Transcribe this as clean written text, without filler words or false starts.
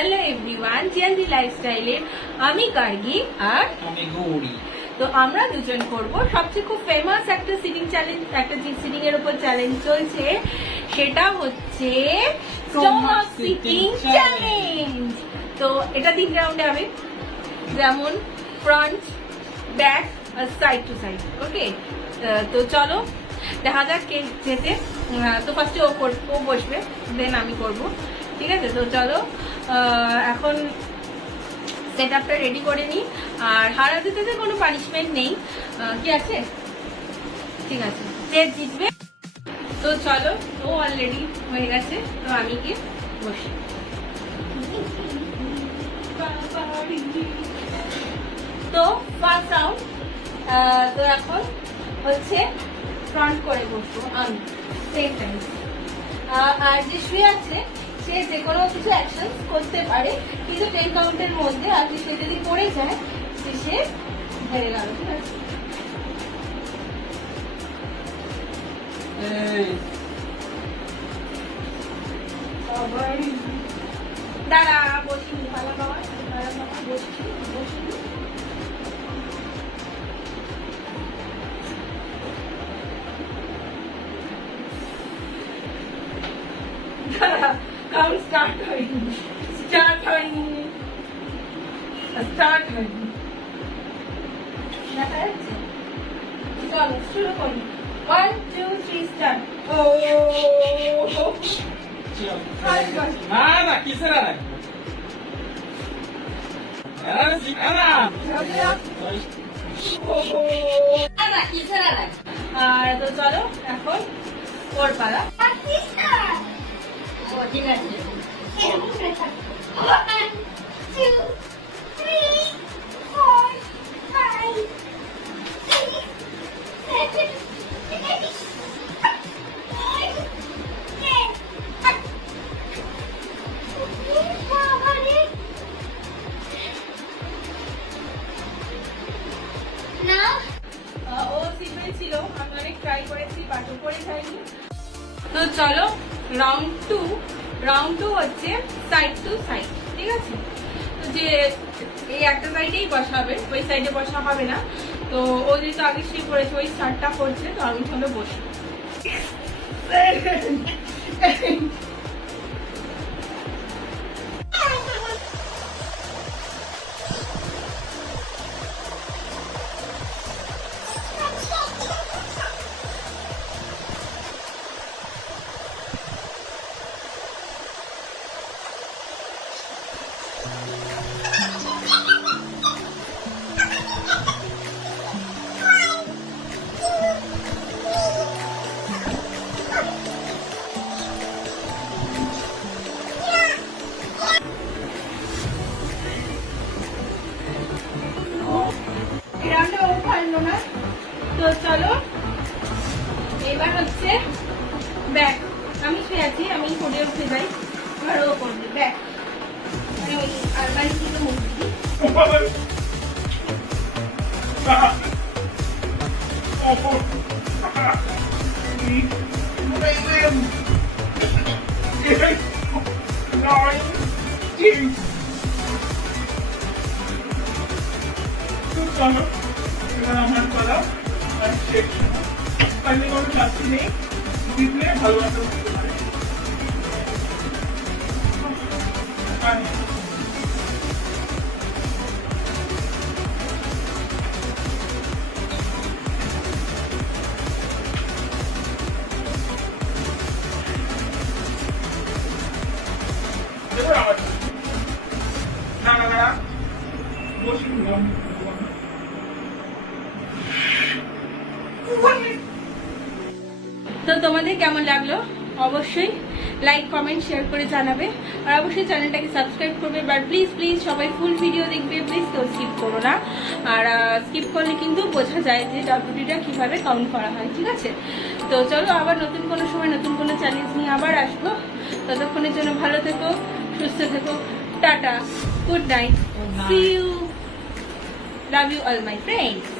Hello everyone, জিয়ানজি লাইফস্টাইলে আমি গার্গী আর আমি গৌরী। তো আমরা দুজন করব সবচেয়ে খুব ফেমাস একটা সিটিং চ্যালেঞ্জ, একটা সিটিং এর উপর চ্যালেঞ্জ চলছে, সেটা হচ্ছে স্টমাক সিটিং চ্যালেঞ্জ। তো এটা 3 রাউন্ডে হবে, যেমন ফ্রন্ট, ব্যাক আর সাইড টু সাইড। ওকে, তো চলো দেখা যাক কে যেতে। তো ফার্স্টে ও বসবে, দেন আমি করব, ঠিক আছে? তো চলো এখন সেট আপটা রেডি করে নিই। আর হারাতে থেকে কোনো পানিশমেন্ট নেই, কি আছে? ঠিক আছে, যে জিতবে। তো চলো, ও অলরেডি হয়ে গেছে, তো আমি কি বসি। তো ফার্স্ট রাউন্ড, তো এখন হচ্ছে ফ্রন্ট করে বসবো আমি, সেম টাইম। আর যে শুয়ে আছে সে যে কোনো কিছু অ্যাকশন করতে পারে, কিন্তু 10 কাউন্টের মধ্যে আর সে যদি পড়ে যায় সে হেরে গেল, ঠিক আছে? দাঁড়া, বসি, ভালো বাবা, বসছি, বসি। কাউন্ট স্টার্ট হয়নি, স্টার্ট হয়নি, স্টার্ট হয়নি, দেখা যাচ্ছে? চলো শুরু করি। 1 2 3 স্টার্ট। ও না না কিসের আর আর তো চলো এখন ওর পালা। ও ঠিক আছে, ও সিম্পল ছিল, আমি অনেক ট্রাই করেছি বাট উপরে যাইনি। তো চলো রাউন্ড 2 হচ্ছে সাইড টু সাইড, ঠিক আছে? তো যে এই একটা সাইডেই বসাবে, ওই সাইডে বসা হবে না। তো ও যেহেতু আগে শুয়ে পড়েছে, ওই স্টার্টটা করছে, তো আমি চলো বসি। তো চলো এবার হচ্ছে ব্যাক। আমি শুয়ে আছি, আমি পড়ে উঠে যাই, এবার ও করবে ব্যাক। মানে ওই আলমারি থেকে মুখ দিই। আমার পালা শেষ। পারলে কোনো শাস্তি নেই, দিলে ভালোবাসা করতে পারে। না না না বসি। তো তোমাদের কেমন লাগলো অবশ্যই লাইক কমেন্ট শেয়ার করে জানাবে, আর অবশ্যই চ্যানেলটাকে সাবস্ক্রাইব করবে। বাট প্লিজ প্লিজ সবাই ফুল ভিডিও দেখবে, প্লিজ কেউ স্কিপ করো না। আর স্কিপ করলে কিন্তু বোঝা যায় যে ডাব্লিউটিটা কিভাবে কাউন্ট করা হয়, ঠিক আছে? তো চলো আবার নতুন কোনো সময় নতুন কোনো চ্যালেঞ্জ নিয়ে আবার আসবো। ততক্ষণের জন্য ভালো থেকো, সুস্থ থেকো, tata, good night, see you, love you all my friends.